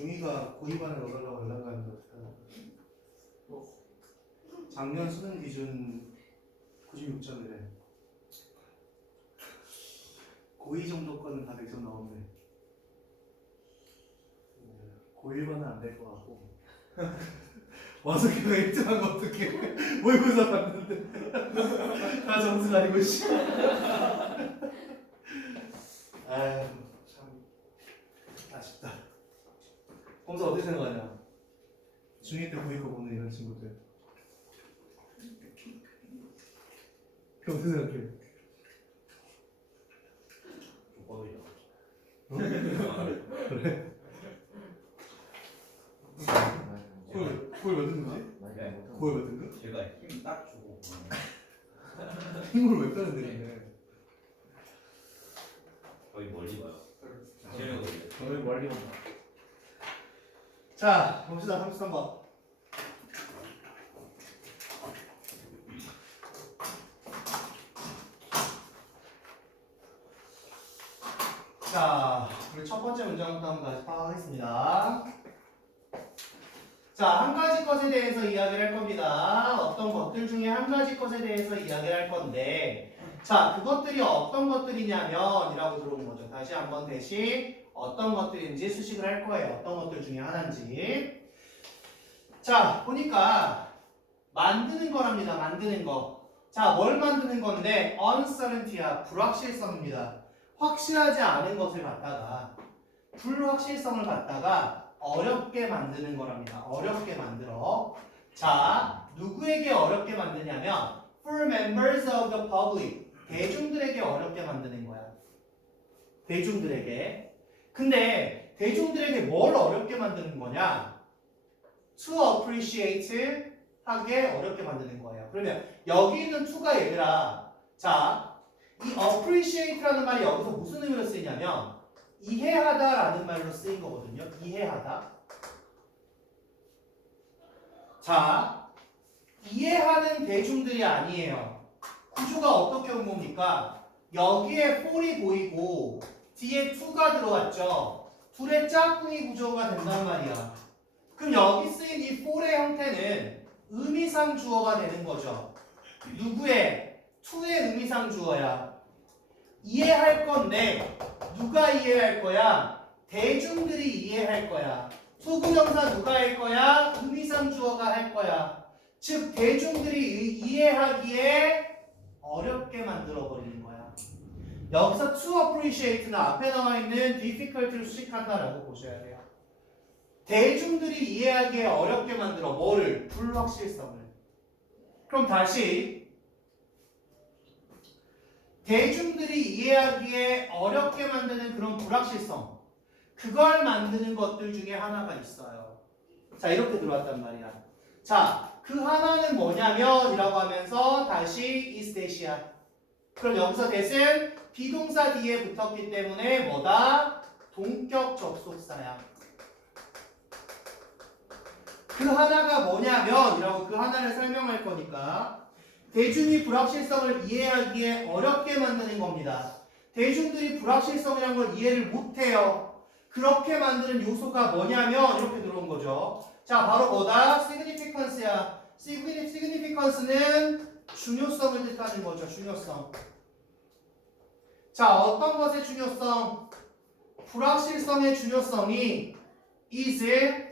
중이가 고이반에 넣어달라고 연락 가는데 어떡하냐. 작년 수능 기준 96점이래. 고2 정도 거는 다 100점 나오네. 고1반은 안 될 것 같고. 와서 걔가 1등한 거 어떡해. 모의고사 봤는데. 다 점수 가리고 씨. 아휴 참 아쉽다. 검사 어떻게 생각하냐? 중2 때 고2 거 보는 이런 친구들. 그 어떻게 생각해? 그래? 그걸 몇 등급이지? 그걸 몇 등급? 제가 힘 딱 주고 힘을 왜 빼는데 근데? 거의 멀리 봐요. 체력을 저희 멀리 온다. 자, 봅시다. 33번. 자, 우리 첫 번째 문장부터 한번 다시 파악하겠습니다. 자, 한 가지 것에 대해서 이야기를 할 겁니다. 어떤 것들 중에 한 가지 것에 대해서 이야기를 할 건데, 자, 그것들이 어떤 것들이냐면 이라고 들어온 거죠. 다시 한번 대신 어떤 것들인지 수식을 할 거예요. 어떤 것들 중에 하나인지. 자, 보니까 만드는 거랍니다. 만드는 거. 자, 뭘 만드는 건데 uncertainty야. 불확실성입니다. 확실하지 않은 것을 갖다가 불확실성을 갖다가 어렵게 만드는 거랍니다. 어렵게 만들어. 자, 누구에게 어렵게 만드냐면 for members of the public. 대중들에게 어렵게 만드는 거야. 대중들에게. 근데 대중들에게 뭘 어렵게 만드는 거냐? To appreciate 하게 어렵게 만드는 거예요. 그러면 여기 있는 to가 얘들아, 자, 이 appreciate라는 말이 여기서 무슨 의미로 쓰이냐면 이해하다라는 말로 쓰인 거거든요. 이해하다. 자, 이해하는 대중들이 아니에요. 구조가 어떻게 온 겁니까? 여기에 for이 보이고 뒤에 to가 들어왔죠. 둘의 짝꿍이 구조가 된단 말이야. 그럼 여기 쓰인 이 for의 형태는 의미상 주어가 되는 거죠. 누구의? to의 의미상 주어야. 이해할 건데 누가 이해할 거야? 대중들이 이해할 거야. 소구정사 누가 할 거야? 의미상 주어가 할 거야. 즉 대중들이 이해하기에 어렵게 만들어버리는 거야. 여기서 to appreciate는 앞에 나와 있는 difficult를 수식한다라고 보셔야 돼요. 대중들이 이해하기에 어렵게 만들어. 뭐를? 불확실성을. 그럼 다시 대중들이 이해하기에 어렵게 만드는 그런 불확실성, 그걸 만드는 것들 중에 하나가 있어요. 자, 이렇게 들어왔단 말이야. 자, 그 하나는 뭐냐면 이라고 하면서 다시 is that이야. 그럼 여기서 that은 비동사 뒤에 붙었기 때문에 뭐다? 동격 접속사야. 그 하나가 뭐냐면 이라고 그 하나를 설명할 거니까 대중이 불확실성을 이해하기에 어렵게 만드는 겁니다. 대중들이 불확실성이라는 걸 이해를 못해요. 그렇게 만드는 요소가 뭐냐면 이렇게 들어온 거죠. 자, 바로 뭐다? significance야. significance는 중요성을 뜻하는 거죠. 중요성. 자, 어떤 것의 중요성? 불확실성의 중요성이 is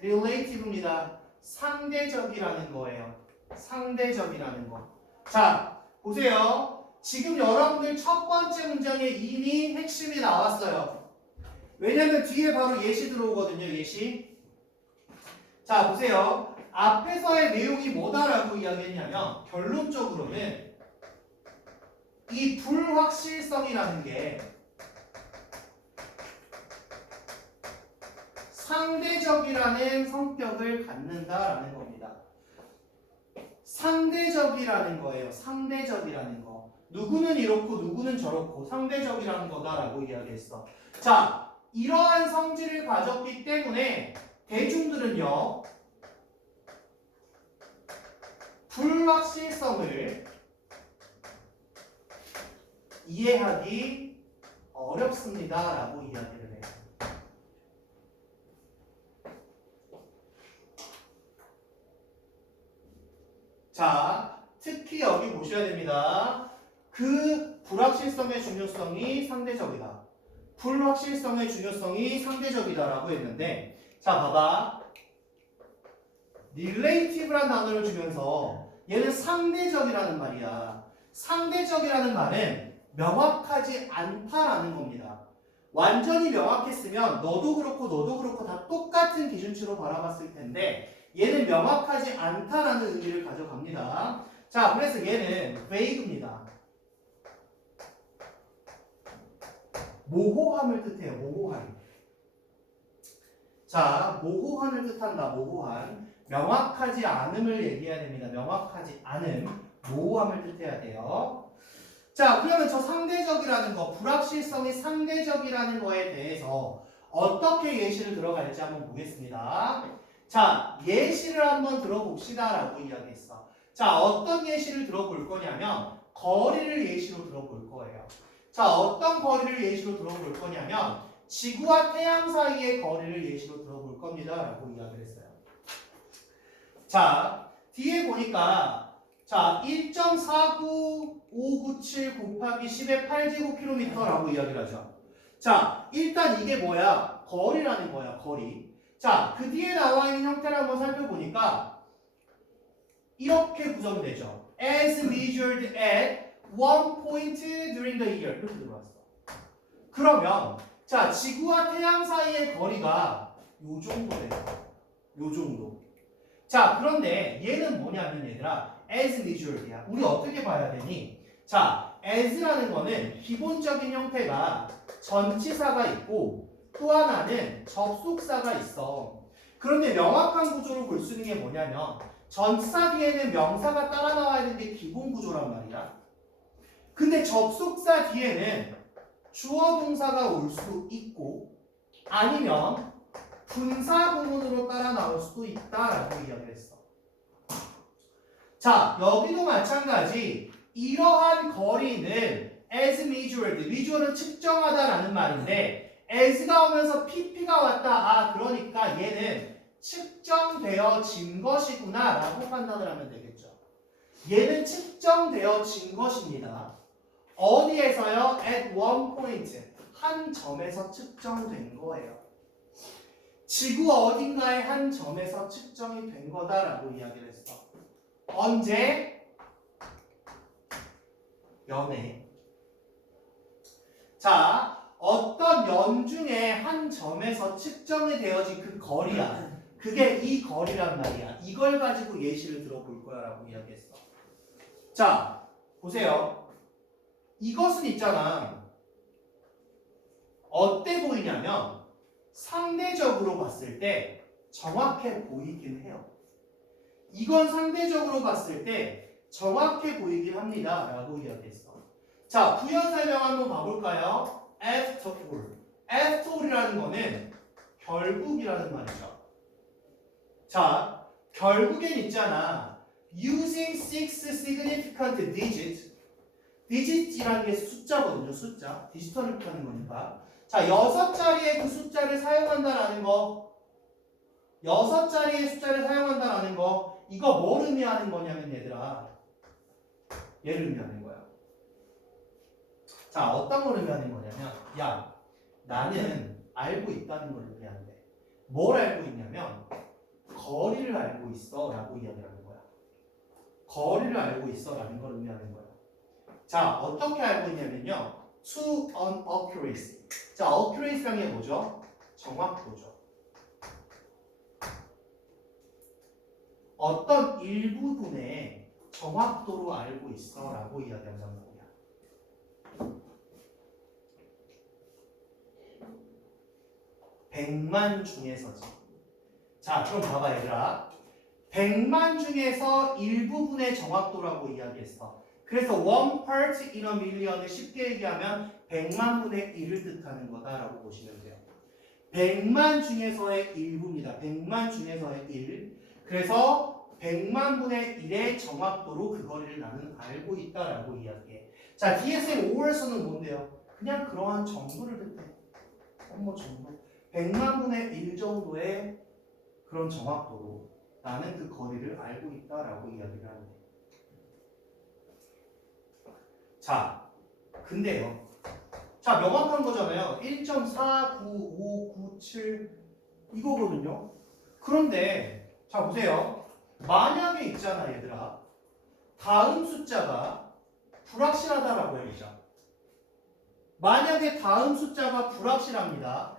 relative입니다. 상대적이라는 거예요. 상대적이라는 거. 자, 보세요. 지금 여러분들 첫 번째 문장에 이미 핵심이 나왔어요. 왜냐면 뒤에 바로 예시 들어오거든요. 예시. 자, 보세요. 앞에서의 내용이 뭐다라고 이야기했냐면 결론적으로는 이 불확실성이라는 게 상대적이라는 성격을 갖는다라는 겁니다. 상대적이라는 거예요. 상대적이라는 거. 누구는 이렇고 누구는 저렇고 상대적이라는 거다라고 이야기했어. 자, 이러한 성질을 가졌기 때문에 대중들은요, 불확실성을 이해하기 어렵습니다라고 이야기를 해요. 자, 특히 여기 보셔야 됩니다. 그 불확실성의 중요성이 상대적이다. 불확실성의 중요성이 상대적이다라고 했는데, 자, 봐봐. relative라는 단어를 주면서 얘는 상대적이라는 말이야. 상대적이라는 말은 명확하지 않다라는 겁니다. 완전히 명확했으면 너도 그렇고 다 똑같은 기준치로 바라봤을 텐데 얘는 명확하지 않다라는 의미를 가져갑니다. 자, 그래서 얘는 vague입니다. 모호함을 뜻해요. 모호함. 자, 모호함을 뜻한다. 모호함. 명확하지 않음을 얘기해야 됩니다. 명확하지 않음. 모호함을 뜻해야 돼요. 자, 그러면 저 상대적이라는 거, 불확실성이 상대적이라는 거에 대해서 어떻게 예시를 들어갈지 한번 보겠습니다. 자, 예시를 한번 들어봅시다 라고 이야기했어. 자, 어떤 예시를 들어볼 거냐면 거리를 예시로 들어볼 거예요. 자, 어떤 거리를 예시로 들어볼 거냐면 지구와 태양 사이의 거리를 예시로 들어볼 겁니다 라고 이야기를 했어요. 자, 뒤에 보니까 자, 1.49597 곱하기 10의 8제곱km라고 이야기를 하죠. 자, 일단 이게 뭐야? 거리라는 거야, 거리. 자, 그 뒤에 나와 있는 형태를 한번 살펴보니까 이렇게 구성되죠. As measured at one point during the year. 이렇게 들어왔어. 그러면 자, 지구와 태양 사이의 거리가 요 정도 돼요. 요 정도. 자, 그런데 얘는 뭐냐면 얘들아, as measured야. 우리 어떻게 봐야 되니? 자, as라는 거는 기본적인 형태가 전치사가 있고 또 하나는 접속사가 있어. 그런데 명확한 구조로 볼 수 있는 게 뭐냐면 전치사 뒤에는 명사가 따라 나와야 되는 게 기본 구조란 말이야. 근데 접속사 뒤에는 주어 동사가 올 수 있고 아니면 분사 구문으로 따라 나올 수도 있다라고 이야기를 했어. 자, 여기도 마찬가지. 이러한 거리는 as measured, measured는 측정하다라는 말인데 as가 오면서 pp가 왔다. 아, 그러니까 얘는 측정되어진 것이구나 라고 판단을 하면 되겠죠. 얘는 측정되어진 것입니다. 어디에서요? at one point, 한 점에서 측정된 거예요. 지구 어딘가의 한 점에서 측정이 된 거다라고 이야기를 했어. 언제? 연에. 자, 어떤 연 중에 한 점에서 측정이 되어진 그 거리야. 그게 이 거리란 말이야. 이걸 가지고 예시를 들어볼 거야라고 이야기했어. 자, 보세요. 이것은 있잖아. 어때 보이냐면 상대적으로 봤을 때 정확해 보이긴 해요. 이건 상대적으로 봤을 때 정확해 보이긴 합니다 라고 이야기했어. 자, 부연 설명 한번 봐볼까요? after all. after all이라는 거는 결국이라는 말이죠. 자, 결국엔 있잖아. using six significant digits. digit이라는 게 숫자거든요. 숫자. 디지털을 표하는 거니까. 자, 6자리의 그 숫자를 사용한다라는 거. 6자리의 숫자를 사용한다라는 거. 이거 뭘 의미하는 거냐면 얘들아. 얘를 의미하는 거야. 자, 어떤 걸 의미하는 거냐면 야, 나는 알고 있다는 걸 의미하는데 뭘 알고 있냐면 거리를 알고 있어 라고 이야기하는 거야. 거리를 알고 있어 라는 걸 의미하는 거야. 자, 어떻게 알고 있냐면요. to an accuracy. 자, accuracy라는 게 뭐죠? 정확도죠. 어떤 일부분의 정확도로 알고 있어 라고 이야기한단 말이야. 100만 중에서지. 자, 그럼 봐봐 얘들아. 100만 중에서 일부분의 정확도라고 이야기했어. 그래서 one part in a million을 쉽게 얘기하면 100만 분의 1을 뜻하는 거다라고 보시면 돼요. 100만 중에서의 일부입니다. 100만 중에서의 1. 그래서 100만 분의 1의 정확도로 그 거리를 나는 알고 있다라고 이야기해. 자, DSM 5월서는 뭔데요? 그냥 그러한 정도를 뜻해. 뭐 정도. 100만 분의 1 정도의 그런 정확도로 나는 그 거리를 알고 있다라고 이야기를 하는데. 자, 근데요. 자, 명확한 거잖아요. 1.49597 이거거든요. 그런데 자 보세요. 만약에 있잖아 얘들아. 다음 숫자가 불확실하다라고 해보자. 만약에 다음 숫자가 불확실합니다.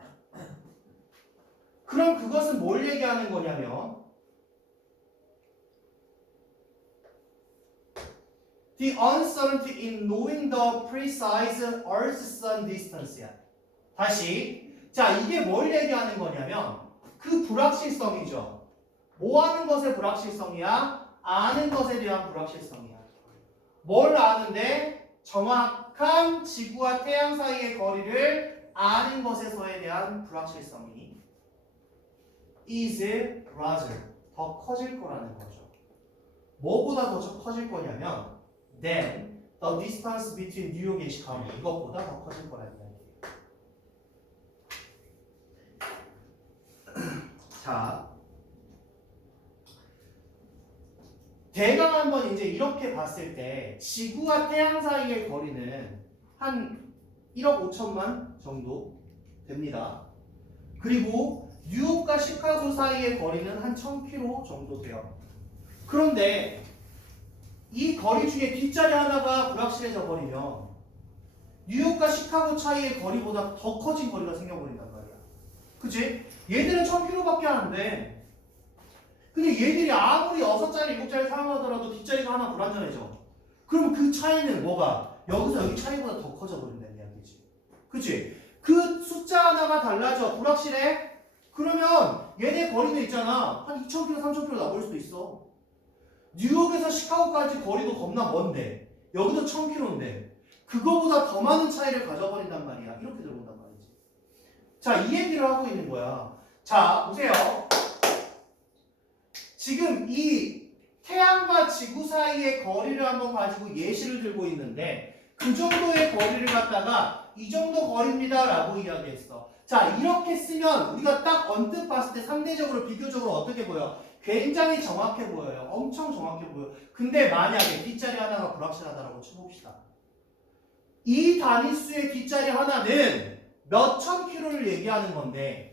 그럼 그것은 뭘 얘기하는 거냐면 The uncertainty in knowing the precise Earth-Sun distance야. 다시 자 이게 뭘 얘기하는 거냐면 그 불확실성이죠. 뭐 하는 것의 불확실성이야? 아는 것에 대한 불확실성이야. 뭘 아는데? 정확한 지구와 태양 사이의 거리를 아는 것에서에 대한 불확실성이 is larger, 더 커질 거라는 거죠. 뭐보다 더 커질 거냐면 than the distance between New York and Chicago. 이것보다 더 커질 거라는 이야기예요. 자, 대강 한번 이제 이렇게 봤을 때 지구와 태양 사이의 거리는 한 1억 5천만 정도 됩니다. 그리고 뉴욕과 시카고 사이의 거리는 한 1000km 정도 돼요. 그런데 이 거리 중에 뒷자리 하나가 불확실해져 버리면 뉴욕과 시카고 차이의 거리보다 더 커진 거리가 생겨버린단 말이야. 그치? 얘들은 1000km밖에 안 돼. 근데 얘들이 아무리 6자리, 7자리 사용하더라도 뒷자리가 하나 불완전해져. 그럼 그 차이는 뭐가? 여기서 여기 차이보다 더 커져 버린다는 이야기지. 그치? 그 숫자 하나가 달라져. 불확실해? 그러면 얘네 거리도 있잖아. 한 2000km, 3000km 나올 수도 있어. 뉴욕에서 시카고까지 거리도 겁나 먼데 여기도 1000km인데 그거보다 더 많은 차이를 가져버린단 말이야. 이렇게 들어온단 말이지. 자, 이 얘기를 하고 있는 거야. 자, 보세요. 지금 이 태양과 지구 사이의 거리를 한번 가지고 예시를 들고 있는데 그 정도의 거리를 갖다가 이 정도 거리입니다 라고 이야기했어. 자, 이렇게 쓰면 우리가 딱 언뜻 봤을 때 상대적으로 비교적으로 어떻게 보여? 굉장히 정확해 보여요. 엄청 정확해 보여. 근데 만약에 뒷자리 하나가 불확실하다라고 쳐봅시다. 이 단위수의 뒷자리 하나는 몇천 킬로를 얘기하는 건데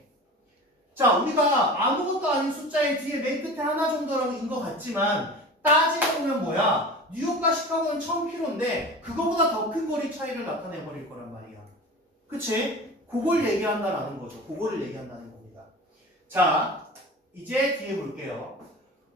자, 우리가 아무것도 아닌 숫자의 뒤에 맨 끝에 하나 정도인 것 같지만 따지고 보면 뭐야? 뉴욕과 시카고는 1000km인데 그거보다 더 큰 거리 차이를 나타내 버릴 거란 말이야. 그치? 그걸 얘기한다라는 거죠. 그거를 얘기한다는 겁니다. 자, 이제 뒤에 볼게요.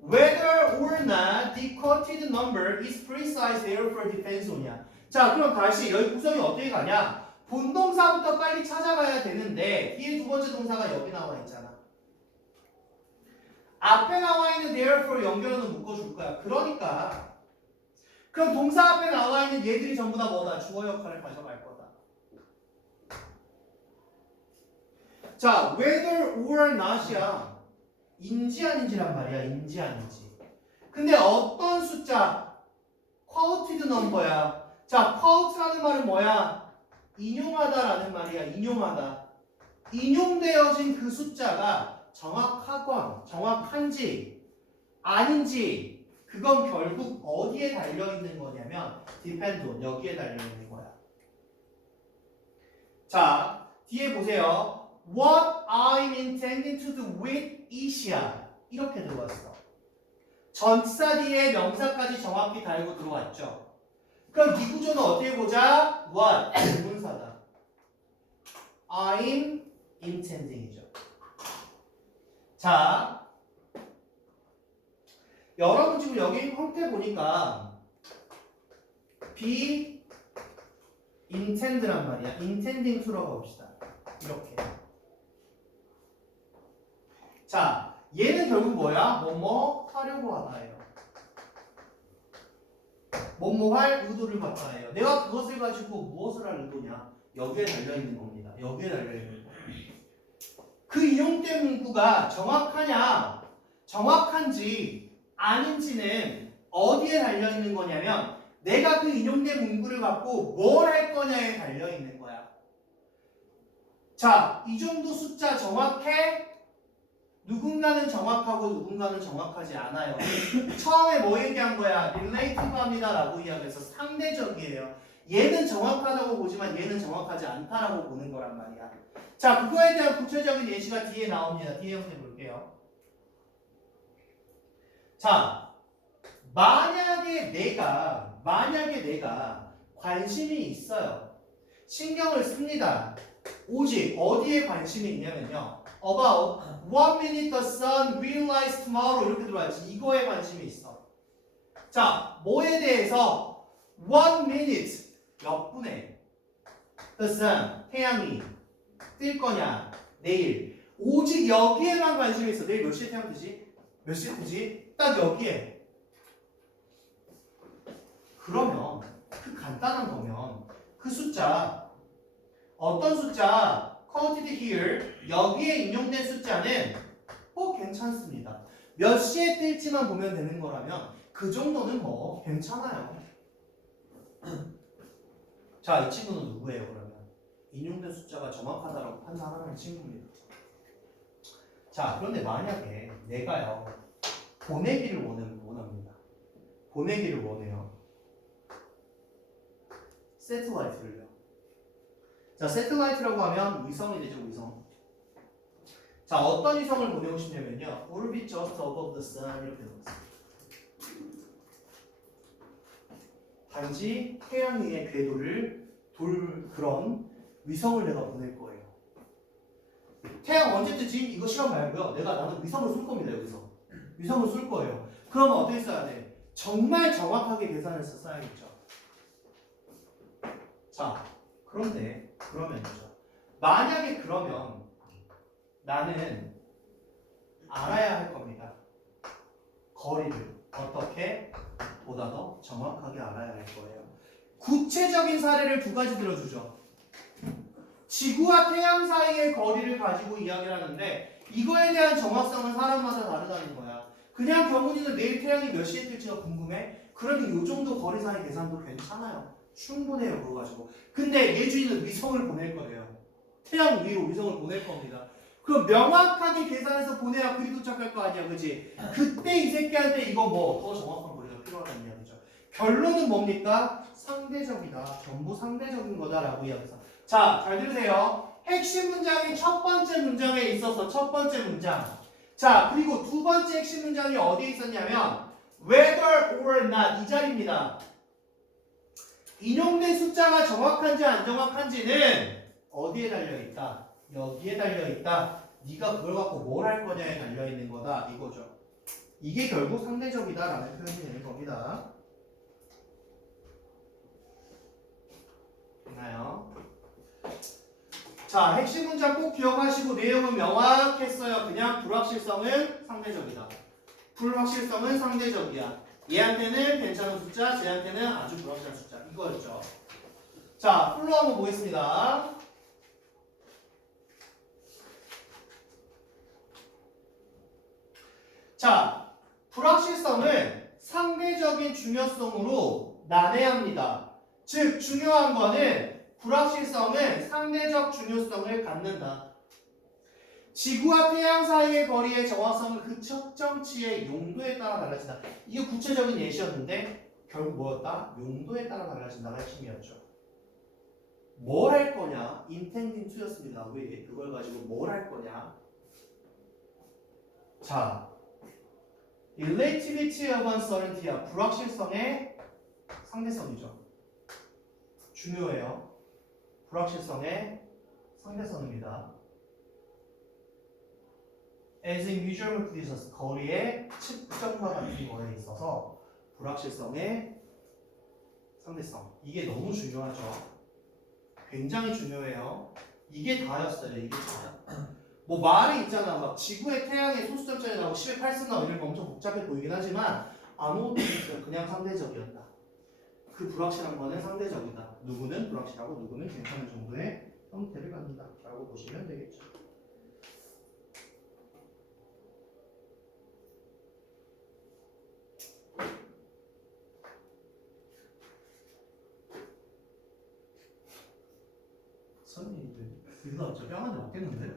Whether or not the quoted number is precise therefore depends on이야. 자, 그럼 다시 여기 구성이 어떻게 가냐? 본동사부터 빨리 찾아가야 되는데 뒤에 두 번째 동사가 여기 나와 있잖아. 앞에 나와 있는 therefore 연결어는 묶어줄 거야. 그러니까 그럼 동사 앞에 나와 있는 얘들이 전부 다 뭐다? 주어 역할을 가져갈 거다. 자, whether or not이야. 인지 아닌지란 말이야. 인지 아닌지. 근데 어떤 숫자? quoted number야. 자, quote라는 말은 뭐야? 인용하다라는 말이야. 인용하다. 인용되어진 그 숫자가 정확하건 정확한지 아닌지 그건 결국 어디에 달려있는 거냐면 depend on 여기에 달려있는 거야. 자, 뒤에 보세요. What I'm intending to do with it이야. 이렇게 들어왔어. 전치사 뒤에 명사까지 정확히 달고 들어왔죠. 그럼 이 구조는 어떻게 보자? What? 대문사다. I'm intending이죠. 자, 여러분 지금 여기 형태 보니까 be intend란 말이야. intending to로 가봅시다. 이렇게. 자, 얘는 결국 뭐야? 뭐뭐 하려고 하다예요. 뭐뭐 할 의도를 갖다예요. 내가 그것을 가지고 무엇을 할 의도냐? 여기에 달려있는 겁니다. 여기에 달려있는 거. 그 이용된 문구가 정확하냐, 정확한지 아닌지는 어디에 달려있는 거냐면 내가 그 인용된 문구를 갖고 뭘 할 거냐에 달려있는 거야. 자, 이 정도 숫자 정확해? 누군가는 정확하고 누군가는 정확하지 않아요. 처음에 뭐 얘기한 거야? relative합니다 라고 이야기해서 상대적이에요. 얘는 정확하다고 보지만 얘는 정확하지 않다라고 보는 거란 말이야. 자, 그거에 대한 구체적인 예시가 뒤에 나옵니다. 뒤에 한번 볼게요. 자, 만약에 내가 관심이 있어요. 신경을 씁니다. 오직 어디에 관심이 있냐면요. About what minute the sun will rise tomorrow 이렇게 들어와야지. 이거에 관심이 있어. 자, 뭐에 대해서 one minute 몇 분에 the sun 태양이 뜰 거냐 내일 오직 여기에만 관심이 있어. 내일 몇 시에 태양 뜨지? 몇 시에 뜨지? 딱 여기에. 그러면 그 간단한 거면 그 숫자 어떤 숫자 quoted here 여기에 인용된 숫자는 괜찮습니다. 몇 시에 뜰지만 보면 되는 거라면 그 정도는 뭐 괜찮아요. 자, 이 친구는 누구예요 그러면? 인용된 숫자가 정확하다라고 판단하는 친구입니다. 자, 그런데 만약에 내가요 보내기를 원합니다. 보내기를 원해요. 세틀라이트를요. 자, 세틀라이트라고 하면 위성이 되죠, 위성. 자, 어떤 위성을 보내고 싶냐면요. Orbit just above the sun 이렇게 되었어요. 단지 태양 위의 궤도를 돌 그런 위성을 내가 보낼 거예요. 태양 언제 뜨지? 이거 시간 말고요. 나는 위성을 쏠 겁니다, 여기서. 위성을 쏠 거예요. 그러면 어떻게 써야 돼? 정말 정확하게 계산해서 써야겠죠. 자, 그러면요. 만약에 그러면 나는 알아야 할 겁니다. 거리를 어떻게 보다 더 정확하게 알아야 할 거예요. 구체적인 사례를 두 가지 들어주죠. 지구와 태양 사이의 거리를 가지고 이야기를 하는데 이거에 대한 정확성은 사람마다 다르다는 거야. 그냥 경훈이는 내일 태양이 몇 시에 뜰지가 궁금해? 그러면 이 정도 거리상의 계산도 괜찮아요. 충분해요, 그거 가지고. 근데 예준이는 위성을 보낼 거예요. 태양 위로 위성을 보낼 겁니다. 그럼 명확하게 계산해서 보내야 그리 도착할 거 아니야, 그치? 그때 이 새끼한테 이거 더 정확한 거리가 필요하다는 이야기죠. 결론은 뭡니까? 상대적이다. 전부 상대적인 거다라고 이야기해서. 자, 잘 들으세요. 핵심 문장이 첫 번째 문장에 있어서 첫 번째 문장. 자, 그리고 두 번째 핵심 문장이 어디에 있었냐면 whether or not 이 자리입니다. 인용된 숫자가 정확한지 안 정확한지는 어디에 달려있다? 여기에 달려있다. 네가 그걸 갖고 뭘 할 거냐에 달려있는 거다. 이거죠. 이게 결국 상대적이다라는 표현이 되는 겁니다. 됐나요? 자, 핵심 문장 꼭 기억하시고 내용은 명확했어요. 그냥 불확실성은 상대적이다. 불확실성은 상대적이야. 얘한테는 괜찮은 숫자, 쟤한테는 아주 불확실한 숫자. 이거였죠. 자, 풀로 한번 보겠습니다. 자, 불확실성을 상대적인 중요성으로 나눠합니다. 즉, 중요한 거는 불확실성은 상대적 중요성을 갖는다. 지구와 태양 사이의 거리의 정확성은 그 측정치의 용도에 따라 달라진다. 이게 구체적인 예시였는데 결국 뭐였다? 용도에 따라 달라진다가 핵심이었죠. 뭘 할 거냐? intending to였습니다. 왜? 그걸 가지고 뭘 할 거냐? 자, relativity of uncertainty야. 불확실성의 상대성이죠. 중요해요. 불확실성의 상대성입니다. as in visual conditions, 거리의 측정과 같은 거에 있어서 불확실성의 상대성. 이게 너무 중요하죠. 굉장히 중요해요. 이게 다였어요. 이게 다야. 뭐 말이 있잖아. 막 지구의 태양의 소수점짜리 나오고 10의 8승 나오고 이런 거 엄청 복잡해 보이긴 하지만 아무것도 없어요. 그냥 상대적이었다. 그 불확실한 거는 상대적이다. 누구는 불확실하고 누구는 괜찮은 정도의 형태를 갖는다. 라고 보시면 되겠죠. 선생님, 이거 저 뺨한테 맞겠는데?